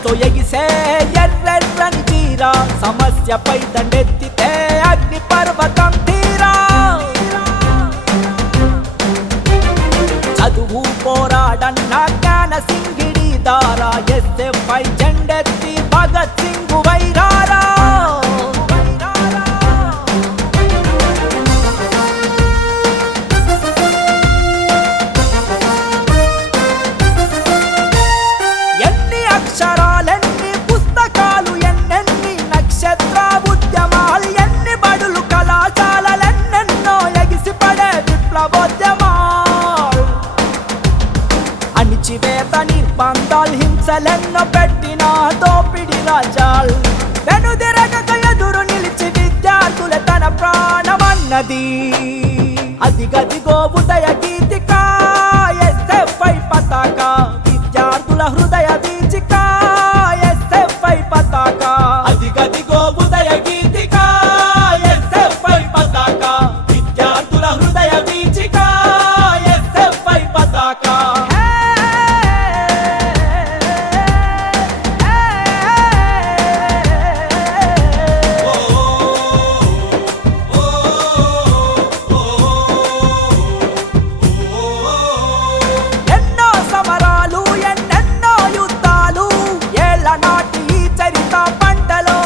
కంటో ఎగిసే ఎర్రెర్రని తీరా సమస్యపై దండెత్తితే అగ్ని పర్వతం తీరా చదువు పోరాడన్న జ్ఞాన సింగిడి దారా ఎస్ఎఫ్ఐ జెండెత్తి భగత్ సింగ్ వైరారా ఎన్ని అక్షరాలెన్ని పుస్తకాలు ఎన్నెన్ని నక్షత్ర ఉద్యమాలు ఎన్ని బడులు కళాశాలలెన్నెన్నో ఎగిసిపడే విప్లవోద్యమాలు అణిచివేత నిర్బంధాలు హింసలెన్నో పెట్టిన దోపిడి రాజాలు వెనుదిరగక ఎదురు నిలిచి విద్యార్థుల తన ప్రాణమన్నది అదిగదిగో ఉదయ గీతిక ఎస్ఎఫ్ఐ పతాక విద్యార్థుల హృదయ వీచిక ఎస్ఎఫ్ఐ పతాక అదిగదిగో ఉదయ గీతిక ఎస్ఎఫ్ఐ పతాక విద్యార్థుల హృదయ వీచిక ఎస్ఎఫ్ఐ పతాక ఎన్నో సమరాలు ఎన్నెన్నో యుద్ధాలు ఏళ్ల నాటి ఈ చరిత పంటలో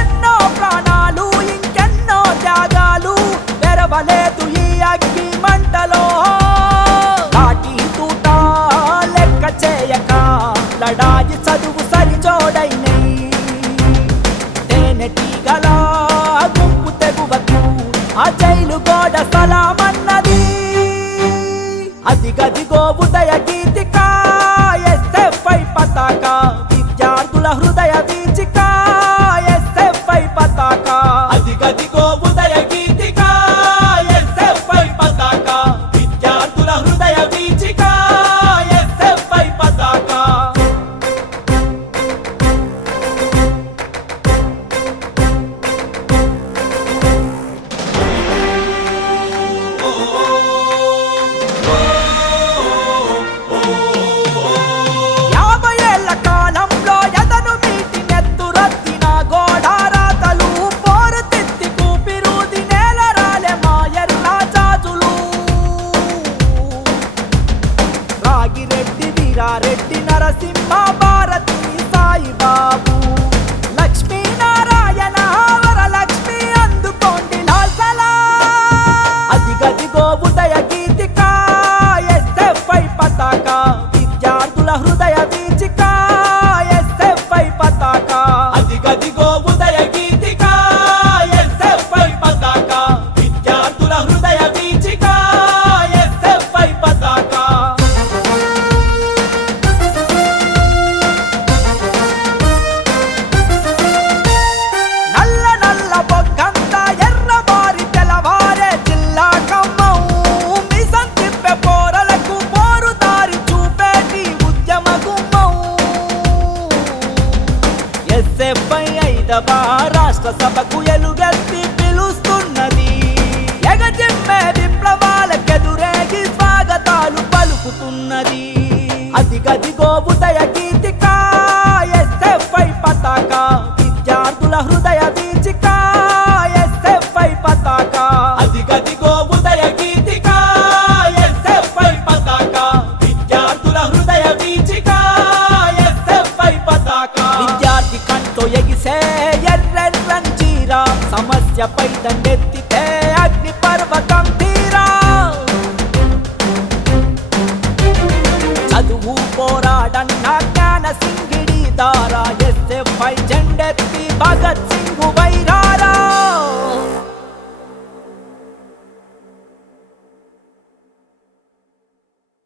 ఎన్నో ప్రాణాలు ఇంకెన్నో త్యాగాలు తెరవలేదు ఈ అగ్ని మంటలో కాటి తూట లెక్క చేయక లడాయి చదువు సరిజోడైనై తేనెటీగల గుంపు తెగువకు ఆ జైలు గోడ సలామన్నది అదిగదిగో ఉదయ గీతిక ఎస్ఎఫ్ఐ పతాక విద్యార్థుల హృదయ వీచిక ఎస్ఎఫ్ఐ పతాక అదిగదిగో ఉదయ గీతిక ఎస్ఎఫ్ఐ పతాక విద్యార్థుల హృదయ వీచిక ఎస్ఎఫ్ఐ పతాక యాభై ఏళ్ల కాలంలో ఎదను మీటి నెత్తురత్తిన గోడారాతలు పోరు తిత్తి కూపిరూది నేల రాలే మా ఎర్ర జాజులు రాగిరెడ్డి వీరారెడ్డి నరసింహ భారతి సాయిబాబు లక్ష్మీనారాయణ వరలక్ష్మి అందుకోండి లాల్ సలాం అదిగదిగో ఉదయ గీతిక ఎస్ఎఫ్ఐ పతాక విద్యార్థుల హృదయ వీచిక ఎస్ఎఫ్ఐ పతాక అదిగదిగో ఉదయ గీతిక ఎస్ఎఫ్ఐ పతాక విద్యార్థుల హృదయ వీచిక ఎస్ఎఫ్ఐ పతాక నల్ల నల్ల బొగ్గంత ఎర్రబారి తెలవారే జిల్లా ఖమ్మం మిసం తిప్పే పోరలకు పోరు దారి చూపేటి ఉద్యమ గుమ్మం ఎస్ఎఫ్ఐ ఐదవ రాష్ట్ర సభకు ఎలుగెత్తి పిలుస్తున్నది ఎగజిమ్మే విప్లవాలకెదురేగి స్వాగతాలు పలుకుతున్నది అదిగదిగో ఉదయ గీతిక ఎస్ఎఫ్ఐ పతాక విద్యార్థుల హృదయ వీచిక ఎస్ఎఫ్ఐ పతాక అదిగదిగో ఉదయ గీతిక ఎస్ఎఫ్ఐ పతాక విద్యార్థుల హృదయ వీచిక ఎస్ఎఫ్ఐ పతాక విద్యార్థి కంటో ఎగిసే ఎర్రెర్రని చీరా సమస్యపై దండెత్తితే అగ్ని పర్వతం తీరా చదువు పోరాడన్న జ్ఞాన సింగిడి దారా ఎస్ఎఫ్ఐ జెండెత్తి భగత్ సింగ్